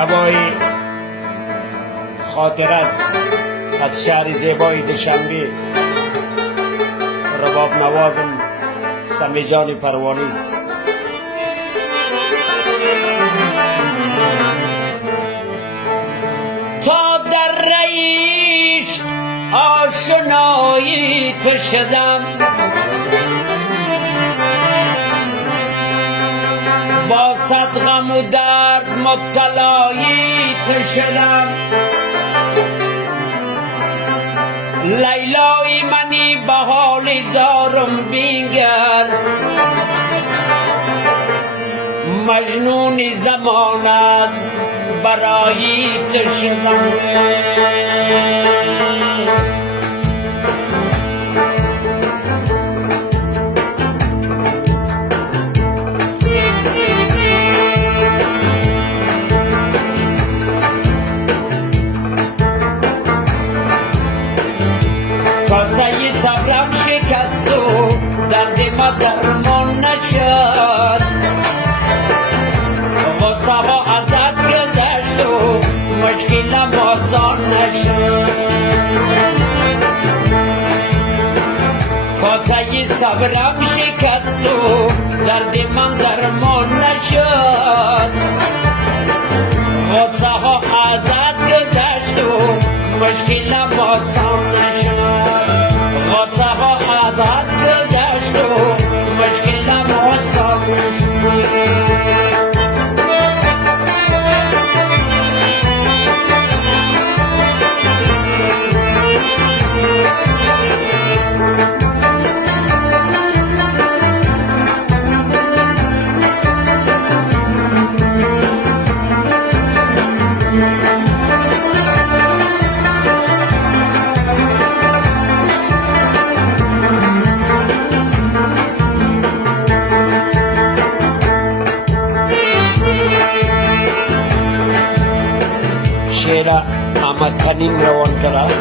شبای خاطر است از شهر زیبای دوشنبه. رباب نوازم سمی جان پروانی است. تا در ریش آشنایی تو شدم، با صد غم و درد مبتلایی تو شدم. لیلای منی به حال زارم بینگر، مجنون زمان است برای تو شدم. کاسه صبرم شکست و درد ما درمان نشد، غصه ها ازت گذشت و مشکلم آسان نشد. کاسه صبرم شکست و درد من درمان نشد، غصه ها ازت گذشت و مشکلم آسان نشد. غصه ها ازت گذشت و مشکلم آسان نشد. شعر احمد کنیم روان کرد.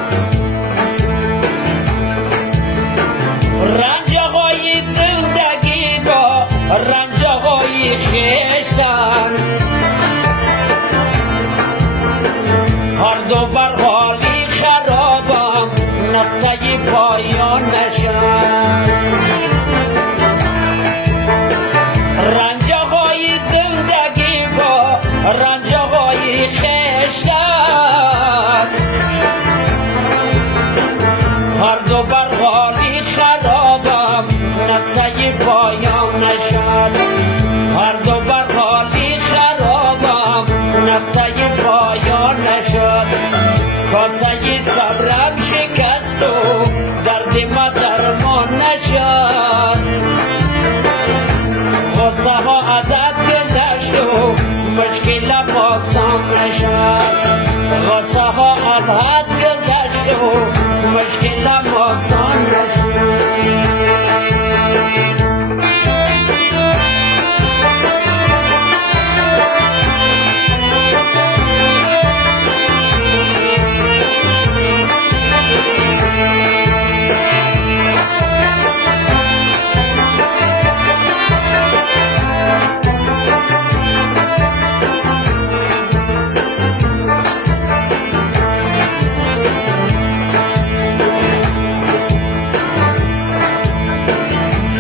رنجهای زندگی با رنجهای خویشتن، هر دو بر حالی خرابم نقطه پایان نشد. رنجهای زندگی با رنجهای خویشتن، هر دو بر حالی خرابم نقطه پایان نشد. هر دو بر حالی خرابم نقطه پایان نشد. کاسه صبرم شکست و درد ما درمان نشد. غصه ها ازت گذشت و مشکلم آسان نشد. غصه ها ازت گذشت و مشکلم آسان نشد.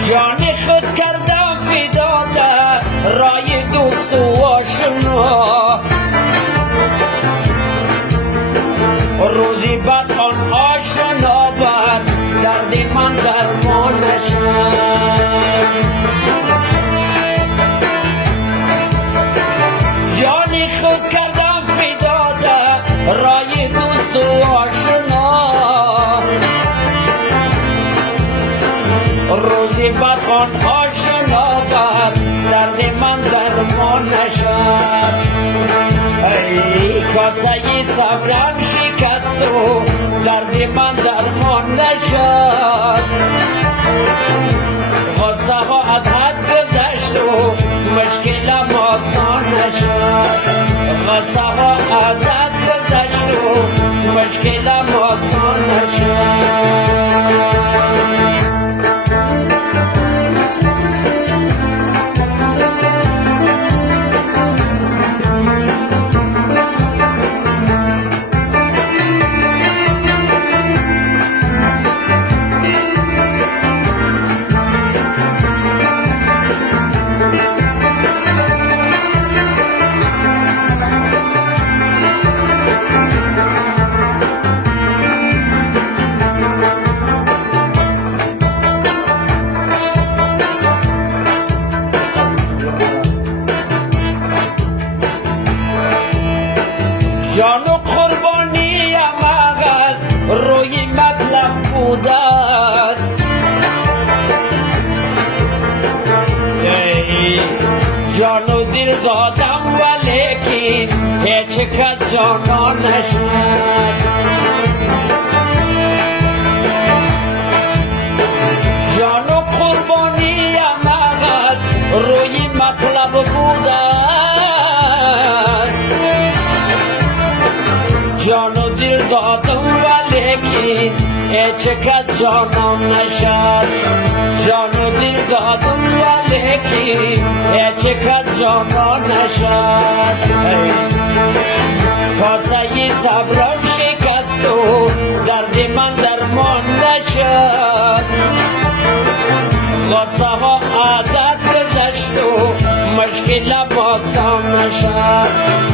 جان خود کردم فدا در رای دوست و آشنا، روزی بعد آن آشنا بر درد من درمان نشد. جان خود کردم فدا در رای دوست و آشنا، روزی بعد آن آشنا بر درد من درمان نشد. ای کاسه صبرم شکست و درد من درمان نشد. غصه ها از حد گذشت و مشکلم آسان نشد. غصه ها از حد گذشت و مشکلم آسان نشد. بوده است. جان و دل دادم ولیکن هیچ کس جانا نشد. جان و قربانی مغز روی مطلب بوده است. جان و دل دادم ولیکن هیچ کس جانم نشد. جان و دل دادم ولیکن هیچ کس جانا نشد. کاسه صبرم شکست و درد من درمان نشد. غصه ها ازت گذشت و مشکل آسان نشد.